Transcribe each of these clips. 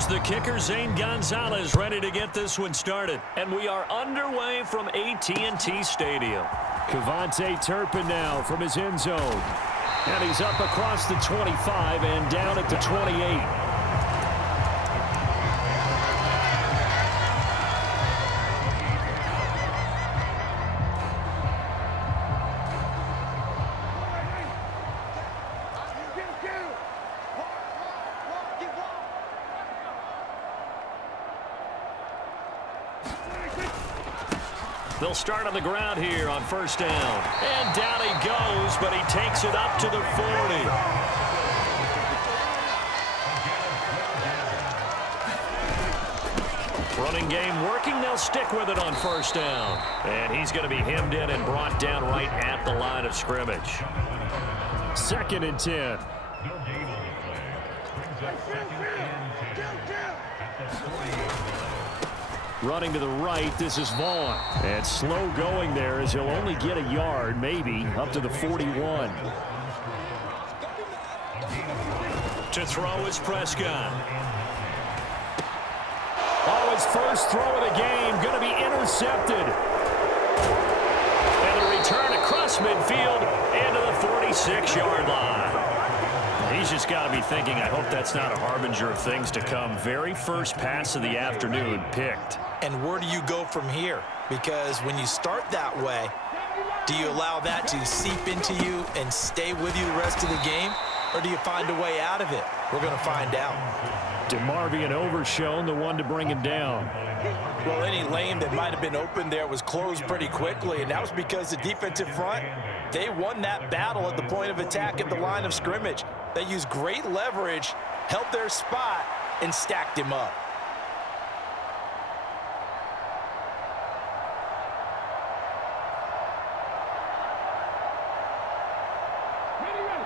Here's the kicker, Zane Gonzalez, ready to get this one started. And we are underway from AT&T Stadium. Kevontae Turpin now from his end zone. And he's up across the 25 and down at the 28. They'll start on the ground here on first down. And down he goes, but he takes it up to the 40. Running game working. They'll stick with it on first down. And he's going to be hemmed in and brought down right at the line of scrimmage. 2nd and 10. Running to the right, this is Vaughn. And slow going there as he'll only get a yard, maybe, up to the 41. To throw is Prescott. Oh, his first throw of the game, going to be intercepted. And the return across midfield into the 46-yard line. He's just got to be thinking, I hope that's not a harbinger of things to come. Very first pass of the afternoon picked. And where do you go from here? Because when you start that way, do you allow that to seep into you and stay with you the rest of the game? Or do you find a way out of it? We're going to find out. DeMarvion Overshown, the one to bring him down. Well, any lane that might have been open there was closed pretty quickly, and that was because the defensive front, they won that battle at the point of attack at the line of scrimmage. They used great leverage, held their spot, and stacked him up.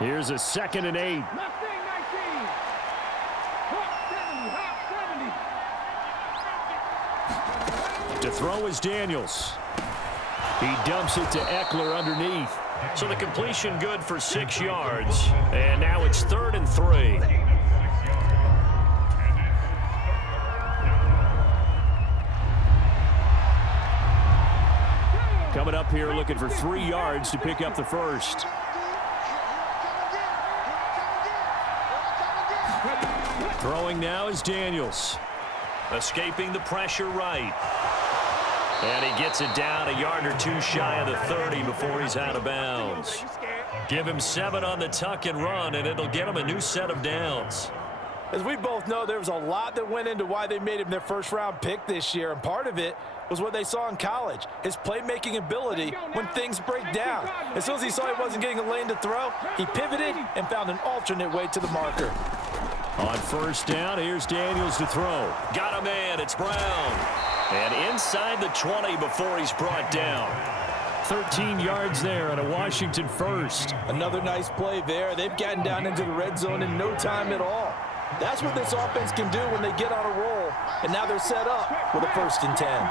Here's a 2nd and 8. To throw is Daniels. He dumps it to Eckler underneath. So the completion good for 6 yards. And now it's 3rd and 3. Coming up here looking for 3 yards to pick up the first. Throwing now is Daniels. Escaping the pressure right. And he gets it down a yard or two shy of the 30 before he's out of bounds. Give him 7 on the tuck and run, and it'll get him a new set of downs. As we both know, there was a lot that went into why they made him their first-round pick this year, and part of it was what they saw in college, his playmaking ability when things break down. As soon as he saw he wasn't getting a lane to throw, he pivoted and found an alternate way to the marker. On first down, here's Daniels to throw. Got him in. It's Brown. And inside the 20 before he's brought down. 13 yards there on a Washington first. Another nice play there. They've gotten down into the red zone in no time at all. That's what this offense can do when they get on a roll. And now they're set up with a 1st and 10.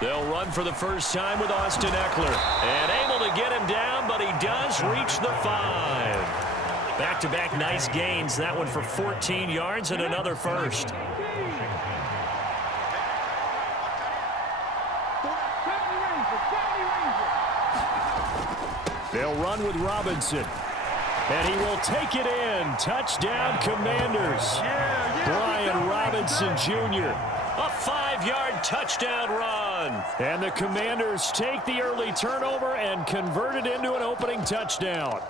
They'll run for the first time with Austin Eckler. And able to get him down, but he does reach the 5. Back-to-back nice gains. That one for 14 yards and another first. They'll run with Robinson. And he will take it in. Touchdown, Commanders. Brian Robinson Jr. A 5-yard touchdown run. And the Commanders take the early turnover and convert it into an opening touchdown.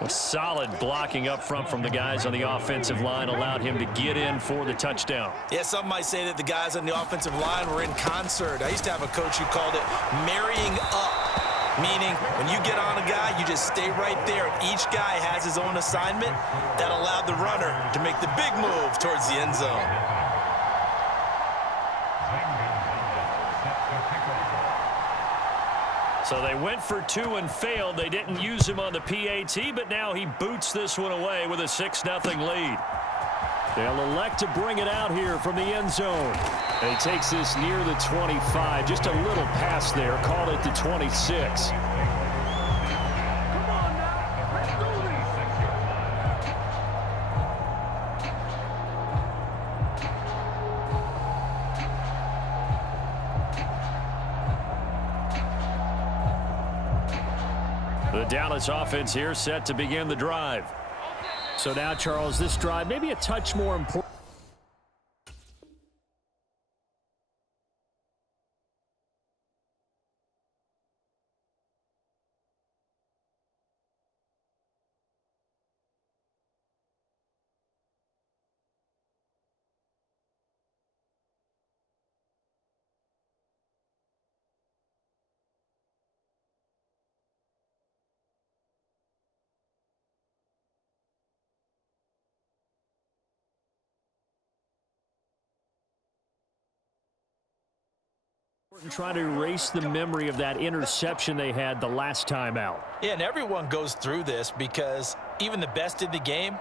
A solid blocking up front from the guys on the offensive line allowed him to get in for the touchdown. Yeah, some might say that the guys on the offensive line were in concert. I used to have a coach who called it marrying up, meaning when you get on a guy, you just stay right there, and each guy has his own assignment. That allowed the runner to make the big move towards the end zone. So they went for 2 and failed. They didn't use him on the PAT, but now he boots this one away with a 6-0 lead. They'll elect to bring it out here from the end zone. And he takes this near the 25. Just a little pass there. Called it the 26. Dallas offense here set to begin the drive. So now, Charles, this drive maybe a touch more important. Trying to erase the memory of that interception they had the last time out. Yeah, and everyone goes through this because even the best in the game,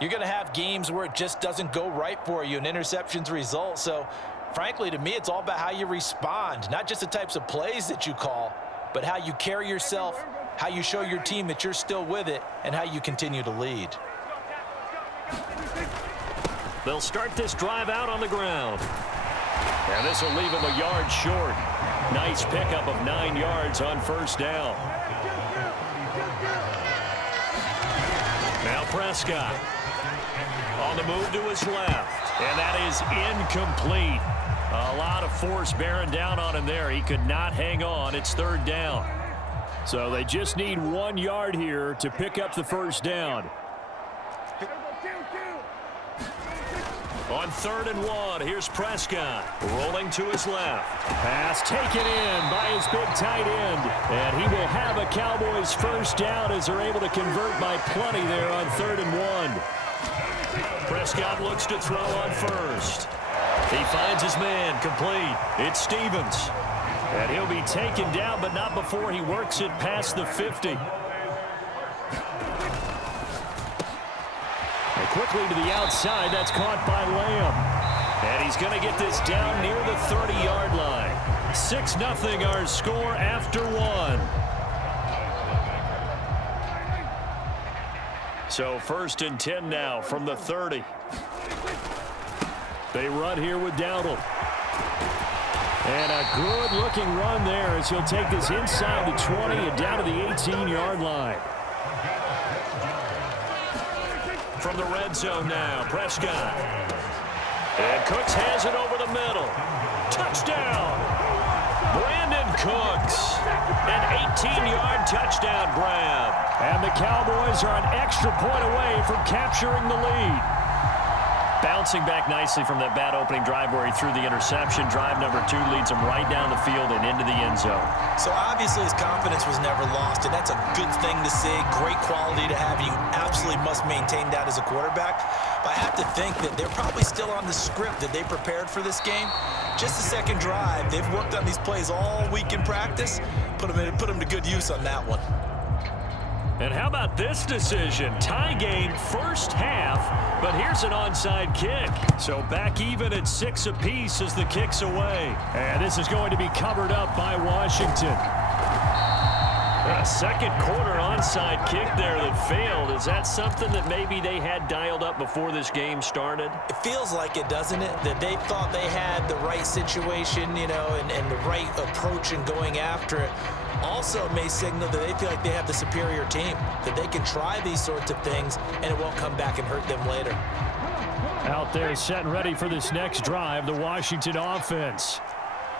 you're going to have games where it just doesn't go right for you and interceptions result. So, frankly, to me, it's all about how you respond, not just the types of plays that you call, but how you carry yourself, how you show your team that you're still with it, and how you continue to lead. They'll start this drive out on the ground. And this will leave him a yard short. Nice pickup of 9 yards on first down. Now Prescott on the move to his left. And that is incomplete. A lot of force bearing down on him there. He could not hang on. It's third down. So they just need 1 yard here to pick up the first down. On 3rd and 1, here's Prescott rolling to his left. Pass taken in by his big tight end. And he will have a Cowboys first down as they're able to convert by plenty there on 3rd and 1. Prescott looks to throw on first. He finds his man complete. It's Stevens. And he'll be taken down, but not before he works it past the 50. Quickly to the outside. That's caught by Lamb. And he's going to get this down near the 30-yard line. 6-0 our score after 1. So 1st and 10 now from the 30. They run here with Dowdle. And a good-looking run there as he'll take this inside the 20 and down to the 18-yard line. From the red zone now, Prescott. And Cooks has it over the middle. Touchdown! Brandon Cooks. An 18-yard touchdown grab. And the Cowboys are an extra point away from capturing the lead. Bouncing back nicely from that bad opening drive where he threw the interception. Drive number 2 leads him right down the field and into the end zone. So obviously his confidence was never lost, and that's a good thing to see. Great quality to have. You absolutely must maintain that as a quarterback. But I have to think that they're probably still on the script that they prepared for this game. Just the second drive. They've worked on these plays all week in practice. Put them to good use on that one. And how about this decision? Tie game first half, but here's an onside kick. So back even at 6 apiece as the kick's away. And this is going to be covered up by Washington. A second quarter onside kick there that failed. Is that something that maybe they had dialed up before this game started? It feels like it, doesn't it? That they thought they had the right situation, you know, and the right approach in going after it. Also may signal that they feel like they have the superior team, that they can try these sorts of things and it won't come back and hurt them later. Out there set and ready for this next drive, the Washington offense.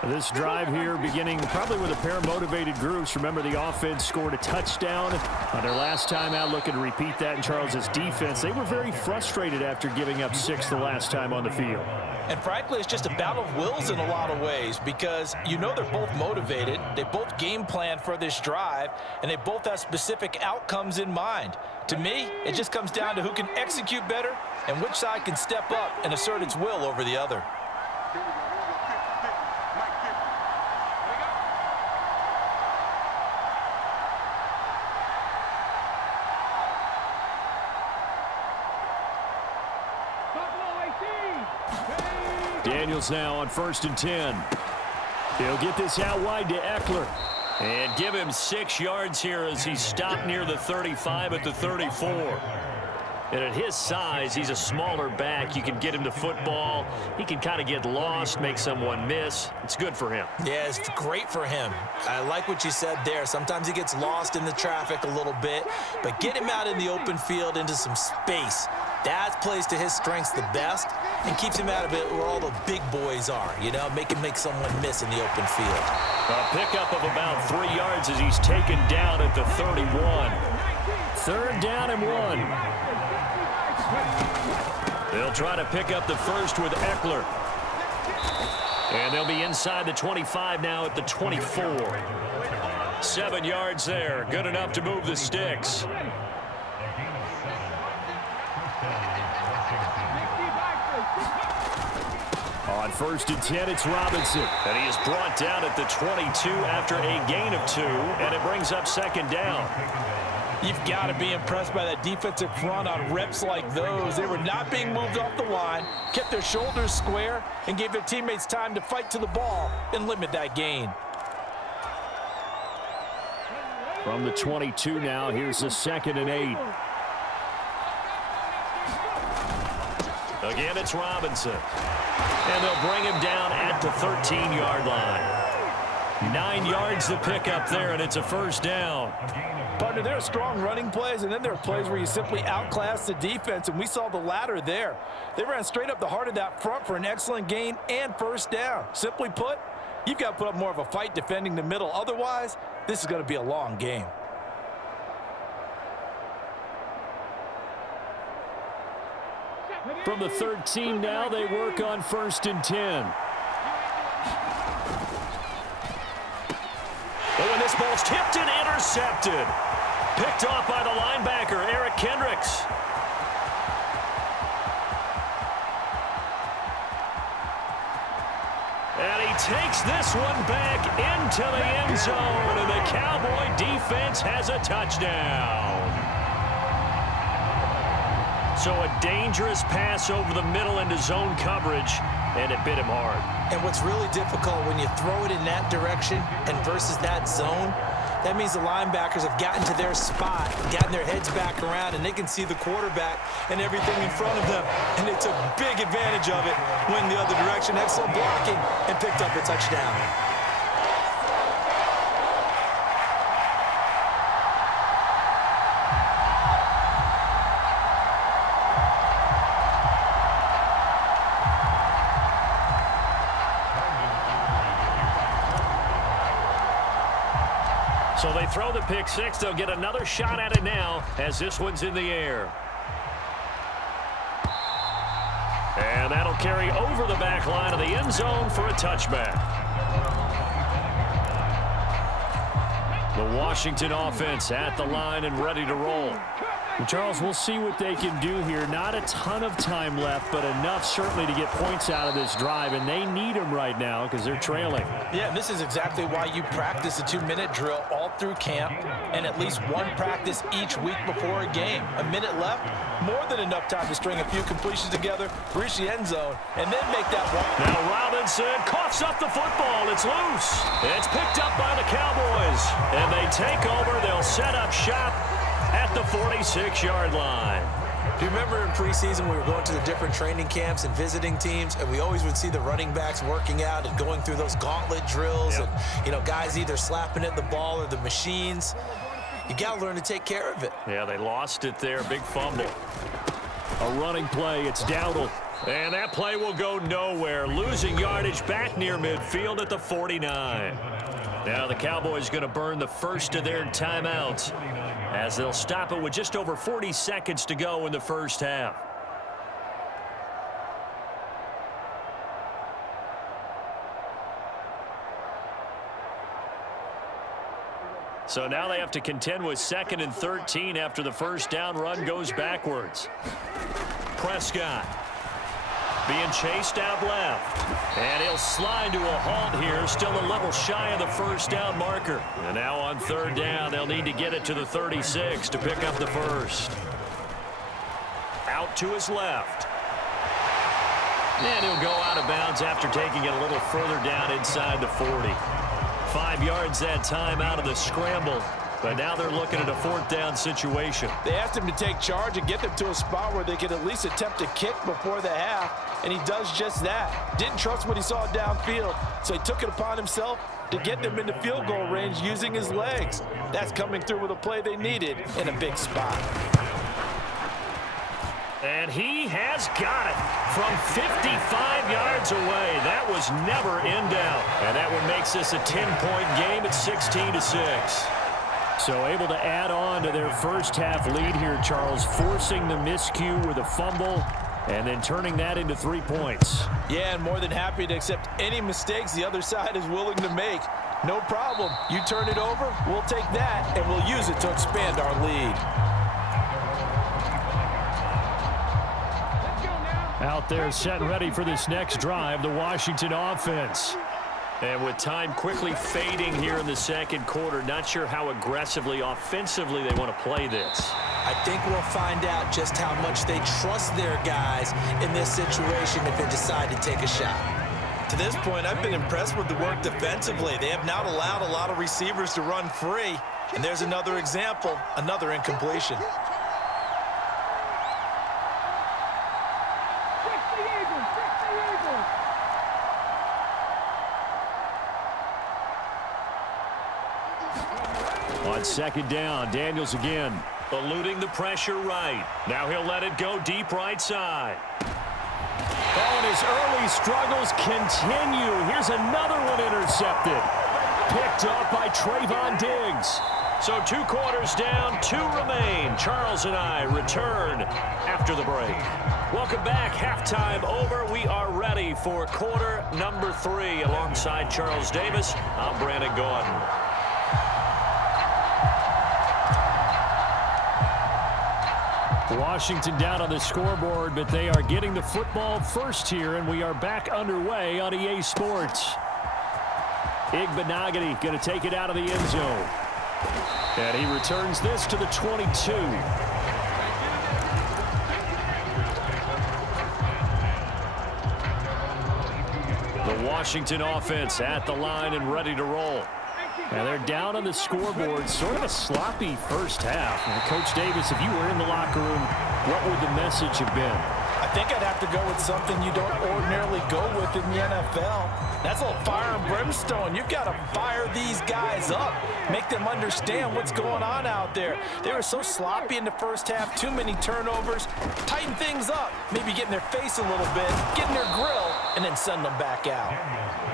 This drive here beginning probably with a pair of motivated groups. Remember, the offense scored a touchdown on their last time out. Looking to repeat that in Charles's defense. They were very frustrated after giving up 6 the last time on the field. And frankly, it's just a battle of wills in a lot of ways because you know they're both motivated. They both game plan for this drive, and they both have specific outcomes in mind. To me, it just comes down to who can execute better and which side can step up and assert its will over the other. Daniels now on 1st and 10. He'll get this out wide to Eckler. And give him 6 yards here as he stopped near the 35 at the 34. And at his size, he's a smaller back. You can get him the football. He can kind of get lost, make someone miss. It's good for him. Yeah, it's great for him. I like what you said there. Sometimes he gets lost in the traffic a little bit, but get him out in the open field into some space. That plays to his strengths the best and keeps him out of it where all the big boys are, you know, make him make someone miss in the open field. A pickup of about 3 yards as he's taken down at the 31. 3rd down and 1. They'll try to pick up the first with Eckler. And they'll be inside the 25 now at the 24. 7 yards there. Good enough to move the sticks. On 1st and 10, it's Robinson. And he is brought down at the 22 after a gain of 2, and it brings up 2nd down. You've got to be impressed by that defensive front on reps like those. They were not being moved off the line, kept their shoulders square, and gave their teammates time to fight to the ball and limit that gain. From the 22 now, here's the 2nd and 8. Again, it's Robinson. And they'll bring him down at the 13-yard line. 9 yards to pick up there, and it's a 1st down. Partner, there are strong running plays, and then there are plays where you simply outclass the defense, and we saw the latter there. They ran straight up the heart of that front for an excellent gain and 1st down. Simply put, you've got to put up more of a fight defending the middle. Otherwise, this is going to be a long game. From the 13 now, they work on 1st and 10. Oh, and this ball's tipped and intercepted. Picked off by the linebacker, Eric Kendricks. And he takes this one back into the end zone, and the Cowboy defense has a touchdown. So a dangerous pass over the middle into zone coverage, and it bit him hard. And what's really difficult when you throw it in that direction and versus that zone, that means the linebackers have gotten to their spot, gotten their heads back around, and they can see the quarterback and everything in front of them. And they took big advantage of it, went the other direction, excellent blocking, and picked up a touchdown. So they throw the pick six. They'll get another shot at it now as this one's in the air. And that'll carry over the back line of the end zone for a touchback. The Washington offense at the line and ready to roll. And Charles, we'll see what they can do here. Not a ton of time left, but enough certainly to get points out of this drive, and they need them right now because they're trailing. Yeah, and this is exactly why you practice a 2-minute drill all through camp and at least one practice each week before a game. A minute left, more than enough time to string a few completions together, reach the end zone, and then make that one. Now Robinson coughs up the football. It's loose. It's picked up by the Cowboys, and they take over. They'll set up shop at the 46-yard line. Do you remember in preseason we were going to the different training camps and visiting teams, and we always would see the running backs working out and going through those gauntlet drills, and, you know, guys either slapping at the ball or the machines. You got to learn to take care of it. Yeah, they lost it there. Big fumble. A running play. It's Dowdle. And that play will go nowhere. Losing yardage back near midfield at the 49. Now the Cowboys going to burn the first of their timeouts as they'll stop it with just over 40 seconds to go in the first half. So now they have to contend with 2nd and 13 after the first down run goes backwards. Prescott being chased out left. And he'll slide to a halt here, still a little shy of the first down marker. And now on 3rd down, they'll need to get it to the 36 to pick up the first. Out to his left. And he'll go out of bounds after taking it a little further down inside the 40. 5 yards that time out of the scramble. But now they're looking at a 4th down situation. They asked him to take charge and get them to a spot where they could at least attempt a kick before the half, and he does just that. Didn't trust what he saw downfield, so he took it upon himself to get them into field goal range using his legs. That's coming through with a play they needed in a big spot. And he has got it from 55 yards away. That was never in doubt. And that one makes this a 10-point game at 16-6. So able to add on to their first half lead here, Charles, forcing the miscue with a fumble and then turning that into 3 points. Yeah, and more than happy to accept any mistakes the other side is willing to make. No problem. You turn it over, we'll take that, and we'll use it to expand our lead. Out there set and ready for this next drive, the Washington offense. And with time quickly fading here in the second quarter, not sure how aggressively, offensively they want to play this. I think we'll find out just how much they trust their guys in this situation if they decide to take a shot. To this point, I've been impressed with the work defensively. They have not allowed a lot of receivers to run free. And there's another example, another incompletion. On second down, Daniels again. Eluding the pressure right. Now he'll let it go deep right side. Oh, and his early struggles continue. Here's another one intercepted. Picked up by Trayvon Diggs. So 2 quarters down, 2 remain. Charles and I return after the break. Welcome back. Halftime over. We are ready for quarter number 3. Alongside Charles Davis, I'm Brandon Gordon. Washington down on the scoreboard, but they are getting the football first here, and we are back underway on EA Sports. Igbenogany going to take it out of the end zone. And he returns this to the 22. The Washington offense at the line and ready to roll. And they're down on the scoreboard, sort of a sloppy first half. And Coach Davis, if you were in the locker room, what would the message have been? I think I'd have to go with something you don't ordinarily go with in the NFL. That's a little fire and brimstone. You've got to fire these guys up, make them understand what's going on out there. They were so sloppy in the first half, too many turnovers. Tighten things up, maybe get in their face a little bit, get in their grill, and then send them back out.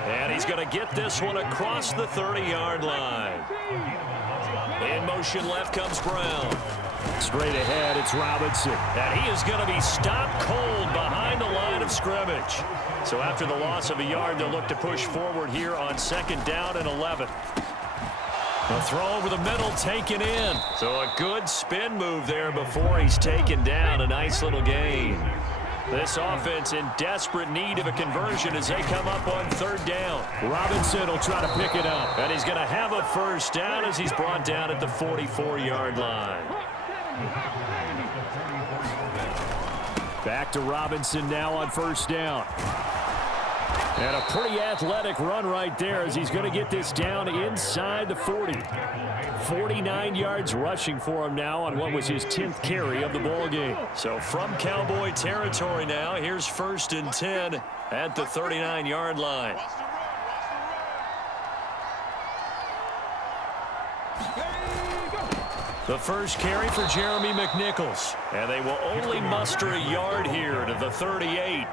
And he's going to get this one across the 30-yard line. In motion left comes Brown. Straight ahead, it's Robinson. And he is going to be stopped cold behind the line of scrimmage. So after the loss of a yard, they'll look to push forward here on second down and 11. The throw over the middle taken in. So a good spin move there before he's taken down. A nice little gain. This offense in desperate need of a conversion as they come up on third down. Robinson will try to pick it up. And he's going to have a first down as he's brought down at the 44-yard line. Back to Robinson now on first down. And a pretty athletic run right there as he's going to get this down inside the 40. 49 yards rushing for him now on what was his 10th carry of the ball game. So from Cowboy territory now, here's 1st and 10 at the 39-yard line. The first carry for Jeremy McNichols. And they will only muster a yard here to the 38.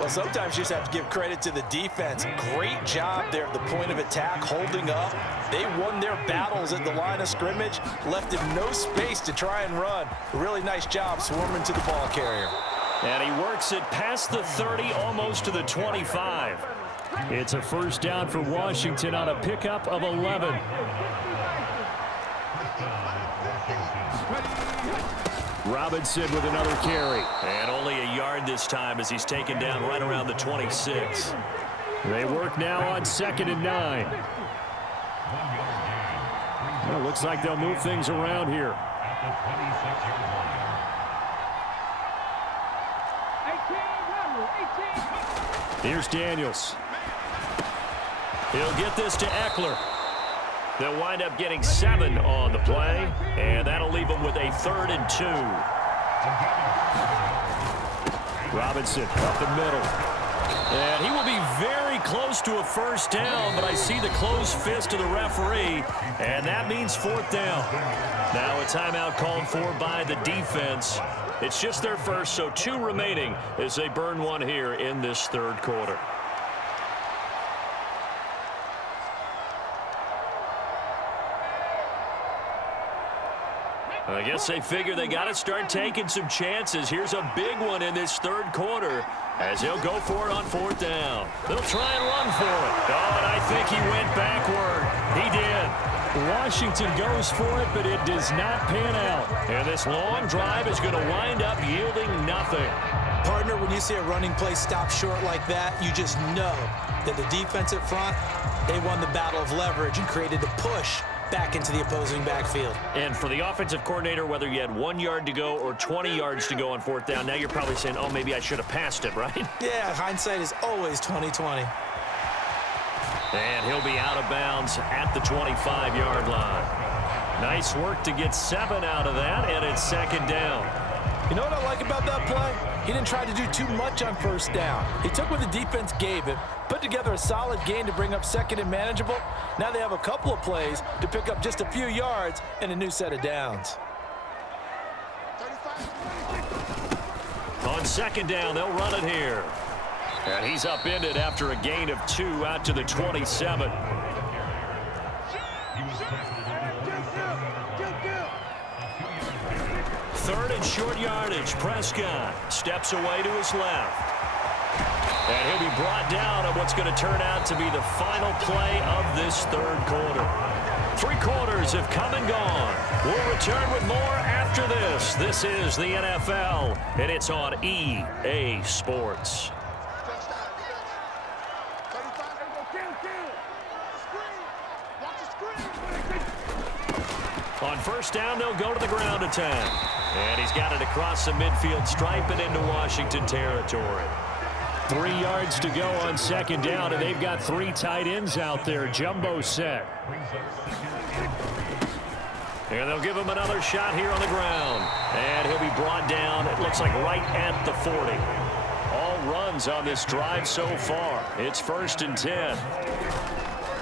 Well, sometimes you just have to give credit to the defense. Great job there at the point of attack, holding up. They won their battles at the line of scrimmage, left him no space to try and run. A really nice job swarming to the ball carrier. And he works it past the 30, almost to the 25. It's a first down for Washington on a pickup of 11. Robinson with another carry. And only a yard this time as he's taken down right around the 26. They work now on 2nd and 9. Well, looks like they'll move things around here. Here's Daniels. He'll get this to Eckler. They'll wind up getting 7 on the play, and that'll leave them with a 3rd and 2. Robinson up the middle. And he will be very close to a first down, but I see the closed fist of the referee, and that means 4th down. Now a timeout called for by the defense. It's just their first, so 2 remaining as they burn one here in this 3rd quarter. I guess they figure they got to start taking some chances. Here's a big one in this 3rd quarter as he'll go for it on 4th down. They'll try and run for it. Oh, and I think he went backward. He did. Washington goes for it, but it does not pan out. And this long drive is going to wind up yielding nothing. Partner, when you see a running play stop short like that, you just know that the defensive front, they won the battle of leverage and created the push back into the opposing backfield. And for the offensive coordinator, whether you had 1 yard to go or 20 yards to go on 4th down, now you're probably saying, oh, maybe I should have passed it, right? Yeah, hindsight is always 20/20. And he'll be out of bounds at the 25-yard line. Nice work to get 7 out of that, and it's 2nd down. You know what I like about that play? He didn't try to do too much on 1st down. He took what the defense gave him, put together a solid gain to bring up 2nd and manageable. Now they have a couple of plays to pick up just a few yards and a new set of downs. On 2nd down, they'll run it here. And he's upended after a gain of 2 out to the 27. Third and short yardage. Prescott steps away to his left. And he'll be brought down on what's going to turn out to be the final play of this 3rd quarter. 3 quarters have come and gone. We'll return with more after this. This is the NFL, and it's on EA Sports. On 1st down, they'll go to the ground attack. And he's got it across the midfield stripe and into Washington territory. 3 yards to go on 2nd down, and they've got 3 tight ends out there. Jumbo set. And they'll give him another shot here on the ground. And he'll be brought down, it looks like right at the 40. All runs on this drive so far. It's 1st and 10.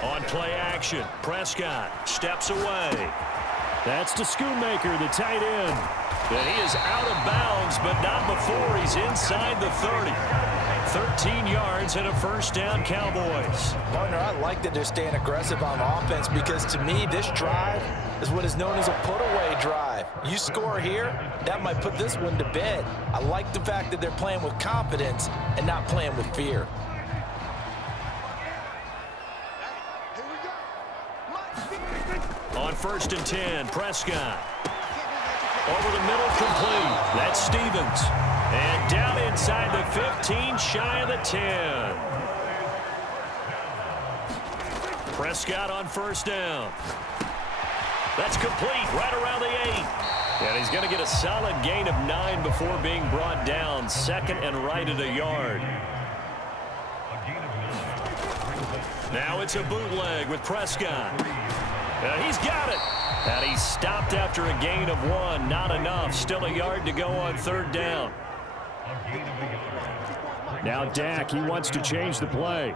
On play action, Prescott steps away. That's to Schoonmaker, the tight end. And he is out of bounds, but not before he's inside the 30. 13 yards and a 1st down, Cowboys. Partner, I like that they're staying aggressive on offense because to me, this drive is what is known as a put-away drive. You score here, that might put this one to bed. I like the fact that they're playing with confidence and not playing with fear. On 1st and 10, Prescott. Over the middle, complete. That's Stevens. And down inside the 15, shy of the 10. Prescott on 1st down. That's complete right around the 8. And he's going to get a solid gain of 9 before being brought down. 2nd and right at a yard. Now it's a bootleg with Prescott. He's got it. And he's stopped after a gain of 1. Not enough. Still a yard to go on 3rd down. Now Dak, he wants to change the play.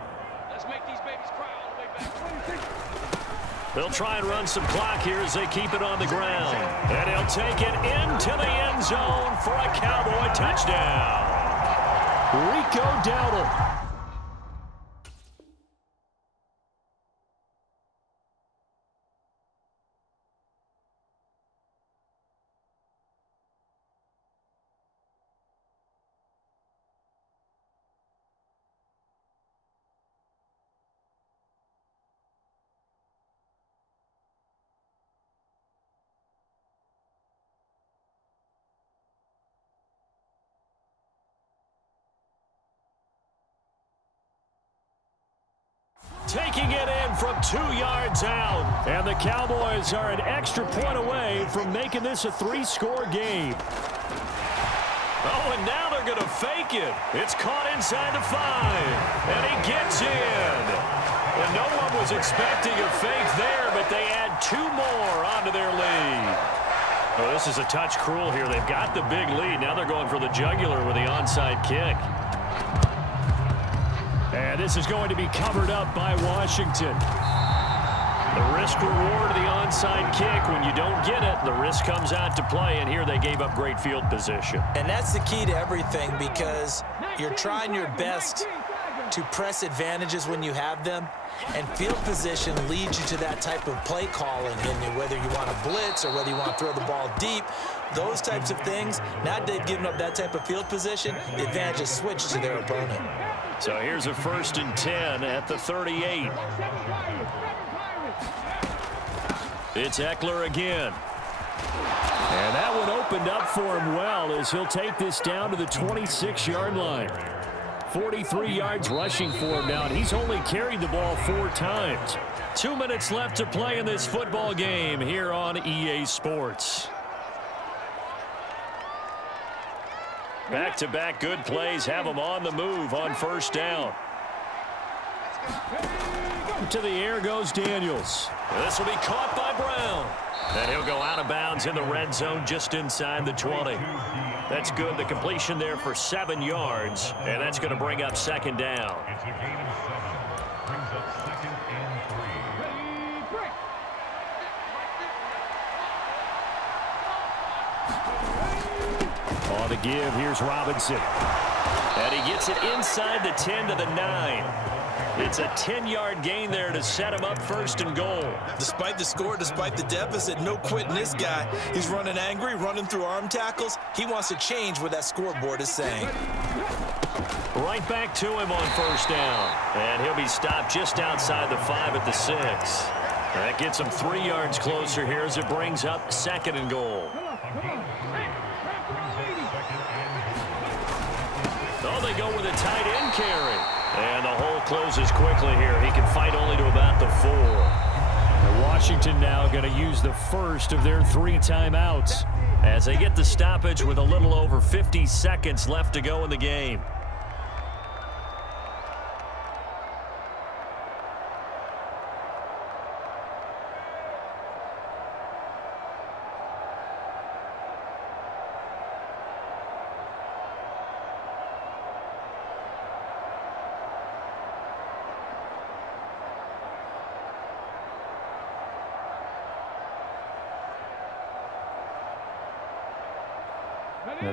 They'll try and run some clock here as they keep it on the ground. And he'll take it into the end zone for a Cowboy touchdown. Rico Dowdle. Taking it in from 2 yards out. And the Cowboys are an extra point away from making this a 3-score game. Oh, and now they're going to fake it. It's caught inside the 5, and he gets in. And no one was expecting a fake there, but they add 2 more onto their lead. Oh, this is a touch cruel here. They've got the big lead. Now they're going for the jugular with the onside kick. And this is going to be covered up by Washington. The risk-reward of the onside kick. When you don't get it, the risk comes out to play, and here they gave up great field position. And that's the key to everything, because you're trying your best to press advantages when you have them, and field position leads you to that type of play calling, and whether you want to blitz or whether you want to throw the ball deep, those types of things. Now they've given up that type of field position, the advantage is switched to their opponent. So here's a 1st and 10 at the 38. It's Eckler again. And that one opened up for him well, as he'll take this down to the 26-yard line. 43 yards rushing for him now, and he's only carried the ball 4 times. 2 minutes left to play in this football game here on EA Sports. Back-to-back good plays have them on the move on 1st down. To the air goes Daniels. This will be caught by Brown. And he'll go out of bounds in the red zone just inside the 20. That's good. The completion there for 7 yards. And that's going to bring up 2nd down. On the give, here's Robinson. And he gets it inside the 10 to the 9. It's a 10-yard gain there to set him up 1st and goal. Despite the score, despite the deficit, no quitting this guy. He's running angry, running through arm tackles. He wants to change what that scoreboard is saying. Right back to him on 1st down. And he'll be stopped just outside the 5 at the 6. That gets him 3 yards closer here as it brings up 2nd and goal. Oh, they go with a tight end carry. And the hole closes quickly here. He can fight only to about the 4. And Washington now going to use the first of their 3 timeouts as they get the stoppage with a little over 50 seconds left to go in the game.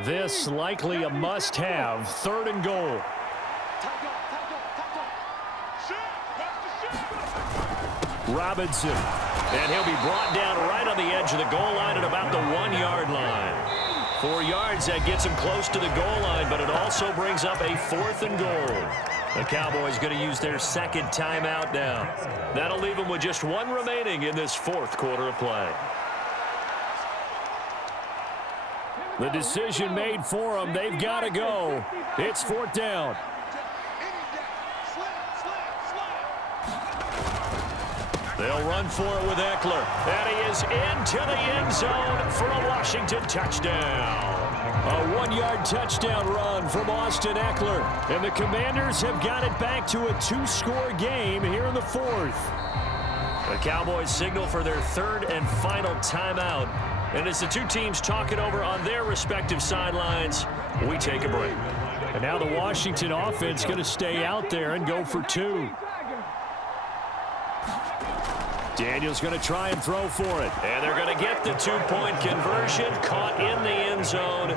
This likely a must-have. 3rd and goal. Robinson. And he'll be brought down right on the edge of the goal line at about the 1-yard line. 4 yards, that gets him close to the goal line, but it also brings up a 4th and goal. The Cowboys going to use their 2nd timeout now. That'll leave them with just 1 remaining in this 4th quarter of play. The decision made for them. They've got to go. It's 4th down. They'll run for it with Eckler. And he is into the end zone for a Washington touchdown. A 1-yard touchdown run from Austin Eckler. And the Commanders have got it back to a 2-score game here in the 4th. The Cowboys signal for their 3rd and final timeout. And as the 2 teams talk it over on their respective sidelines, we take a break. And now the Washington offense going to stay out there and go for 2. Daniels going to try and throw for it. And they're going to get the 2-point conversion, caught in the end zone.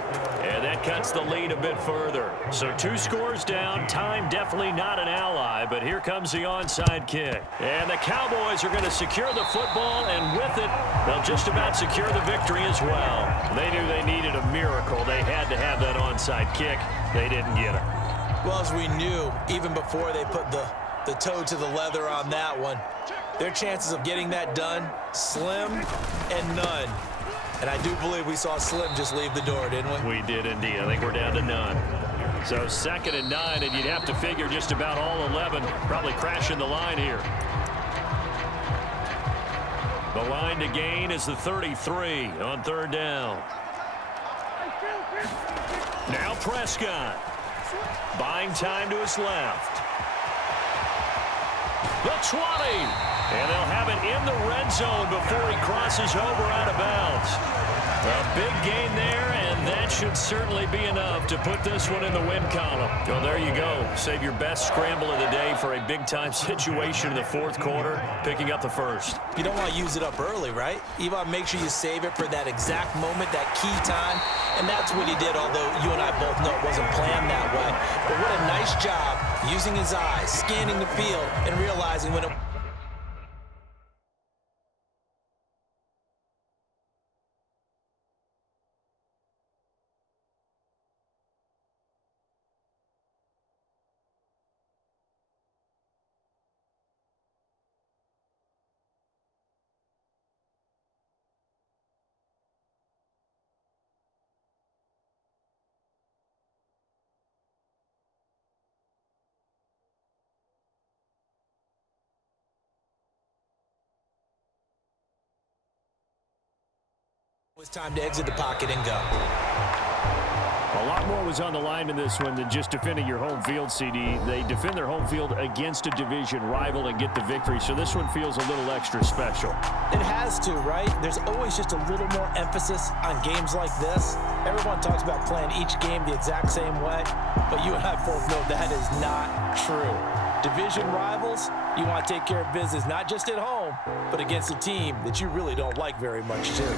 And that cuts the lead a bit further. So 2 scores down. Time definitely not an ally, but here comes the onside kick. And the Cowboys are going to secure the football, and with it, they'll just about secure the victory as well. They knew they needed a miracle. They had to have that onside kick. They didn't get it. Well, as we knew, even before they put the toe to the leather on that one, their chances of getting that done, slim and none. And I do believe we saw Slim just leave the door, didn't we? We did indeed. I think we're down to none. So 2nd and 9, and you'd have to figure just about all 11 probably crashing the line here. The line to gain is the 33 on 3rd down. Now Prescott. Buying time to his left. The 20. And they'll have it in the red zone before he crosses over out of bounds. A big gain there, and that should certainly be enough to put this one in the win column. Well, there you go. Save your best scramble of the day for a big-time situation in the fourth quarter, picking up the first. You don't want to use it up early, right? You want to make sure you save it for that exact moment, that key time, and that's what he did, although you and I both know it wasn't planned that way. But what a nice job using his eyes, scanning the field, and realizing when it was time to exit the pocket and go. A lot more was on the line in this one than just defending your home field, CD. They defend their home field against a division rival and get the victory, so this one feels a little extra special. It has to, right? There's always just a little more emphasis on games like this. Everyone talks about playing each game the exact same way, but you and I both know that is not true. Division rivals, you want to take care of business not just at home, but against a team that you really don't like very much, too.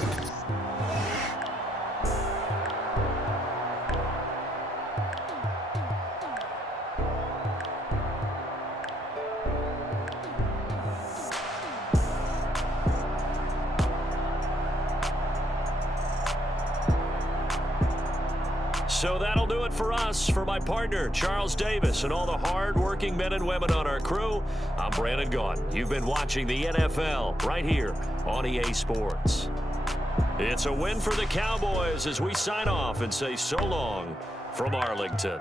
So that'll do it for us. For my partner, Charles Davis, and all the hard-working men and women on our crew, I'm Brandon Gaudin. You've been watching the NFL right here on EA Sports. It's a win for the Cowboys as we sign off and say so long from Arlington.